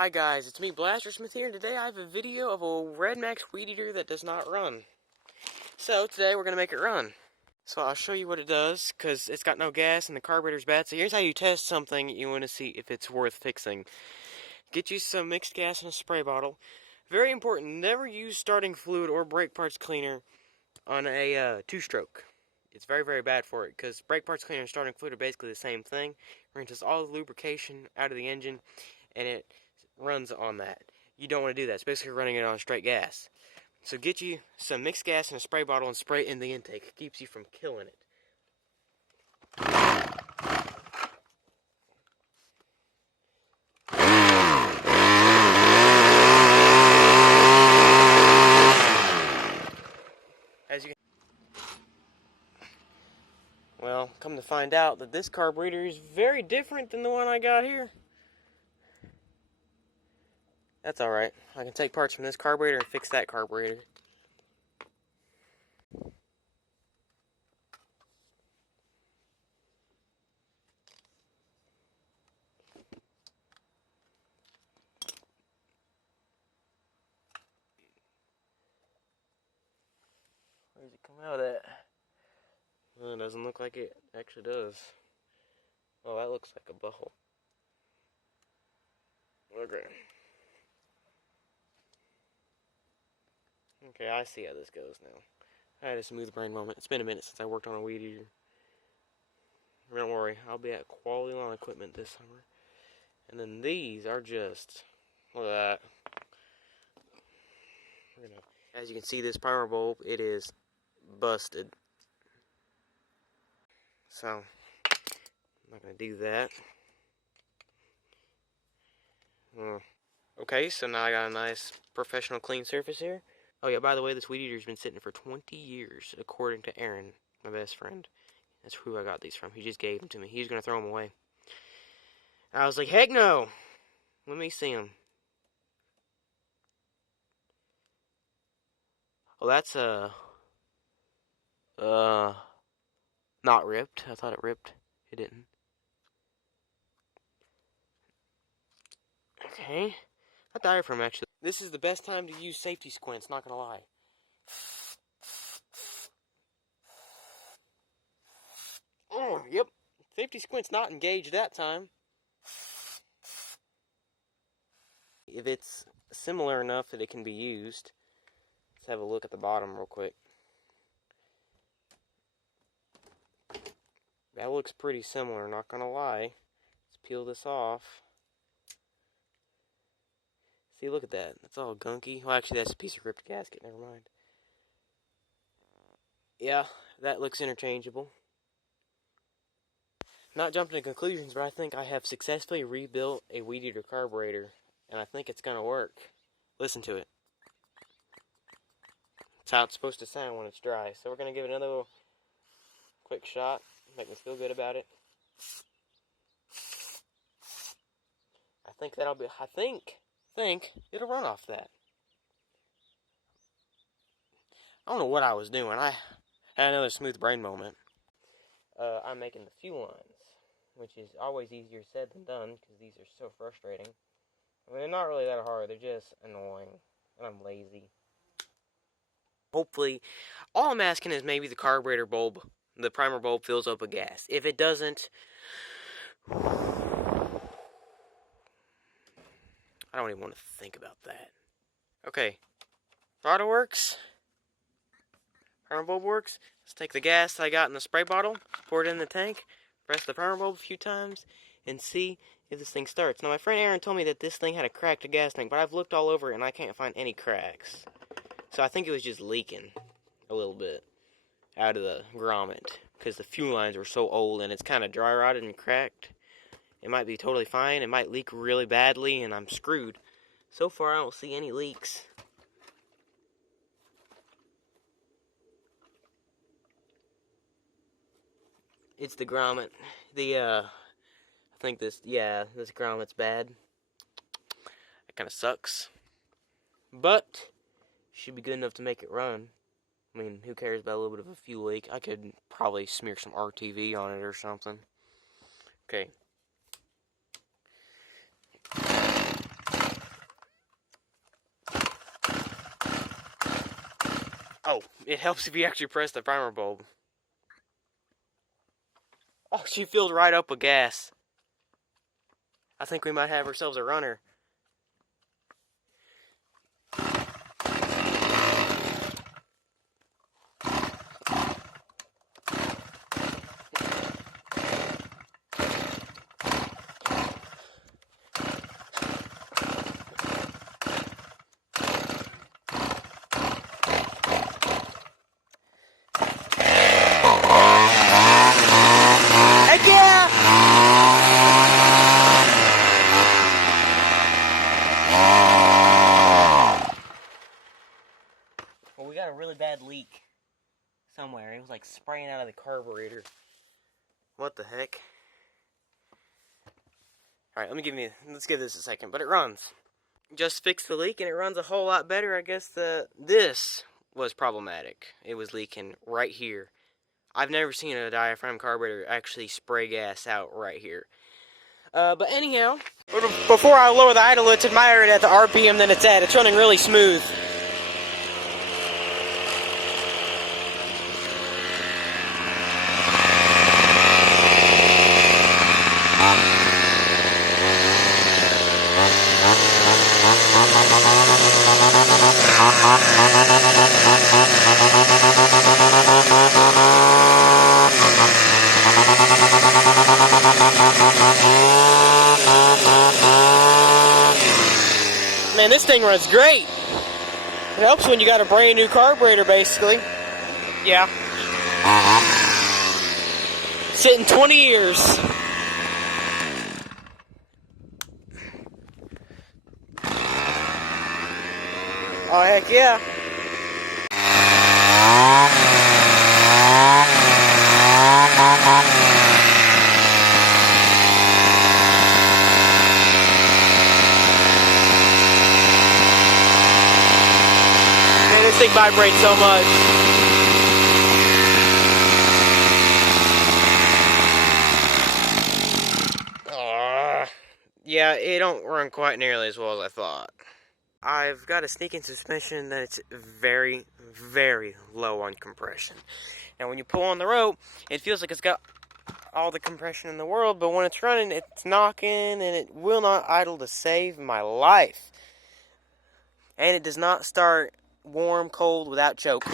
Hi guys, it's me Blastersmith here, and today I have a video of a RedMax weed eater that does not run. So today we're going to make it run. So I'll show you what it does, because it's got no gas and the carburetor's bad. So here's how you test something you want to see if it's worth fixing. Get you some mixed gas in a spray bottle. Very important, never use starting fluid or brake parts cleaner on a two-stroke. It's very, very bad for it, because brake parts cleaner and starting fluid are basically the same thing. It rinses all the lubrication out of the engine, and it runs on that. You don't want to do that. It's basically running it on straight gas. So get you some mixed gas in a spray bottle and spray it in the intake. It keeps you from killing it. As you can, well, come to find out that this carburetor is very different than the one I got here. That's alright. I can take parts from this carburetor and fix that carburetor. Where does it come out at? Well, it doesn't look like it actually does. Oh, that looks like a butthole. Okay. Okay, I see how this goes now. I had a smooth brain moment. It's been a minute since I worked on a weed eater. Don't worry, I'll be at Quality Lawn Equipment this summer. And then these are just, look at that. As you can see, this primer bulb, it is busted. So, I'm not going to do that. Okay, so now I got a nice professional clean surface here. Oh yeah, by the way, this weed eater's been sitting for 20 years, according to Aaron, my best friend. That's who I got these from. He just gave them to me. He was going to throw them away. I was like, heck no! Let me see them. Oh, that's, not ripped. I thought it ripped. It didn't. Okay. That diaphragm, actually. This is the best time to use safety squints, not gonna lie. Oh, yep. Safety squint's not engaged that time. If it's similar enough that it can be used, let's have a look at the bottom real quick. That looks pretty similar, not gonna lie. Let's peel this off. See, look at that. That's all gunky. Well, actually, that's a piece of ripped gasket. Never mind. Yeah, that looks interchangeable. Not jumping to conclusions, but I think I have successfully rebuilt a weed eater carburetor, and I think it's gonna work. Listen to it. It's how it's supposed to sound when it's dry. So we're gonna give it another little quick shot, make me feel good about it. I think that'll be. I think it'll run off that. I don't know what I was doing. I had another smooth brain moment. I'm making the fuel lines, which is always easier said than done, because these are so frustrating. I mean, they're not really that hard, they're just annoying, and I'm lazy. Hopefully, all I'm asking is maybe the carburetor bulb, the primer bulb, fills up with gas. If it doesn't, I don't even want to think about that. Okay, throttle works, primer bulb works. Let's take the gas that I got in the spray bottle, pour it in the tank, press the primer bulb a few times, and see if this thing starts. Now, my friend Aaron told me that this thing had a cracked gas tank, but I've looked all over it and I can't find any cracks. So I think it was just leaking a little bit out of the grommet, because the fuel lines were so old and it's kind of dry rotted and cracked. It might be totally fine, it might leak really badly, and I'm screwed. So far, I don't see any leaks. It's the grommet. I think this grommet's bad. It kind of sucks. But, should be good enough to make it run. I mean, who cares about a little bit of a fuel leak? I could probably smear some RTV on it or something. Okay. Oh, it helps if you actually press the primer bulb. Oh, she filled right up with gas. I think we might have ourselves a runner. Heck yeah! Well, we got a really bad leak somewhere. It was like spraying out of the carburetor. What the heck? Alright, let's give this a second, but it runs. Just fixed the leak and it runs a whole lot better. I guess this was problematic. It was leaking right here. I've never seen a diaphragm carburetor actually spray gas out right here. But anyhow, before I lower the idle, let's admire it at the RPM that it's at. It's running really smooth. Man, this thing runs great. It helps when you got a brand new carburetor, basically. Yeah. Sitting 20 years. Oh, heck yeah. Man, this thing vibrates so much. Yeah, it don't run quite nearly as well as I thought. I've got a sneaking suspicion that it's very, very low on compression. And when you pull on the rope, it feels like it's got all the compression in the world, but when it's running, it's knocking, and it will not idle to save my life. And it does not start warm, cold, without choke.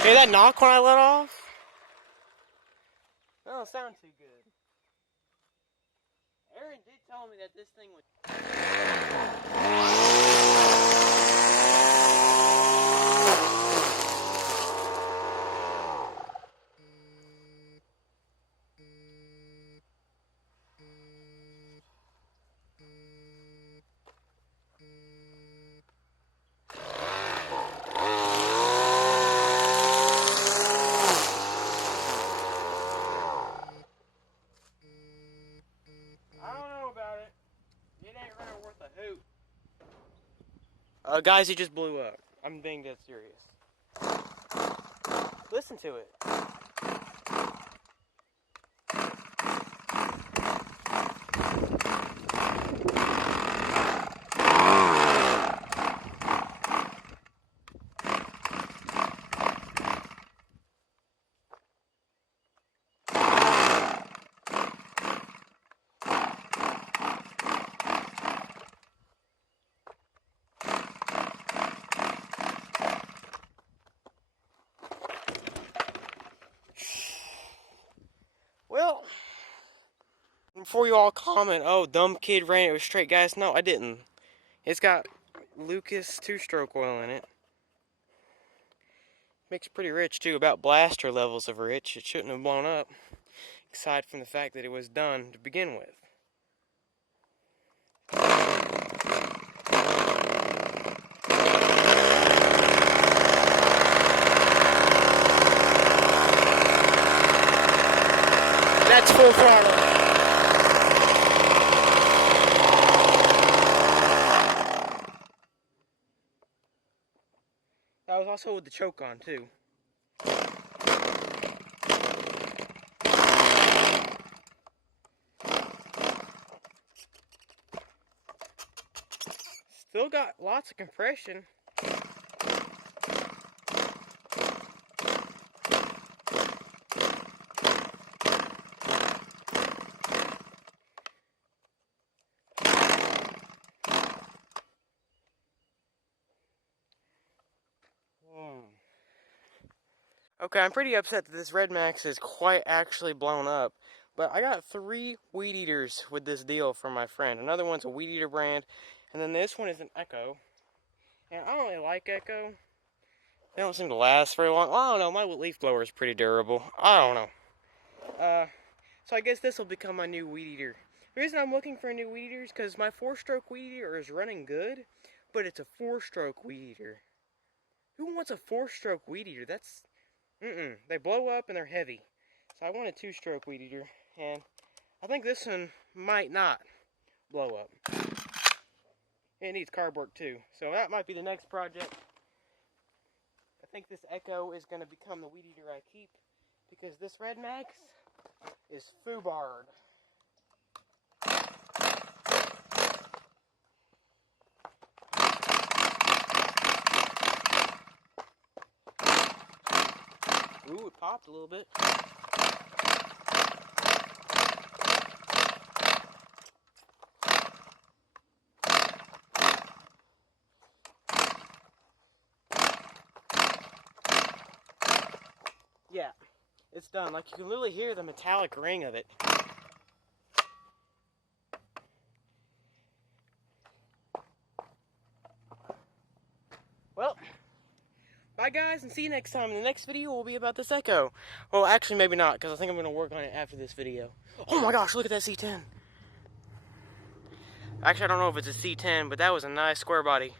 Hear that knock when I let off? That don't sound too good. Aaron did tell me that this thing would... Guys, he just blew up. I'm being dead serious. Listen to it. before you all comment, oh, dumb kid ran it with straight gas. No, I didn't. It's got Lucas 2-stroke oil in it. Makes it pretty rich too, about blaster levels of rich. It shouldn't have blown up, aside from the fact that it was done to begin with. That's full throttle. That was also with the choke on too. Still got lots of compression. Okay, I'm pretty upset that this RedMax is quite actually blown up. But I got 3 weed eaters with this deal from my friend. Another one's a weed eater brand. And then this one is an Echo. And I don't really like Echo. They don't seem to last very long. I don't know, my leaf blower is pretty durable. I don't know. So I guess this will become my new weed eater. The reason I'm looking for a new weed eater is because my 4-stroke weed eater is running good. But it's a 4-stroke weed eater. Who wants a 4-stroke weed eater? That's... They blow up and they're heavy. So I want a 2-stroke weed eater, and I think this one might not blow up. It needs carb work too, so that might be the next project. I think this Echo is going to become the weed eater I keep, because this RedMax is foobarred. Ooh, it popped a little bit. Yeah, it's done. Like, you can literally hear the metallic ring of it. Well, bye guys, and see you next time. The next video will be about this Echo. Well, actually maybe not, because I think I'm going to work on it after this video. Oh my gosh, look at that C10. Actually, I don't know if it's a C10, but that was a nice square body.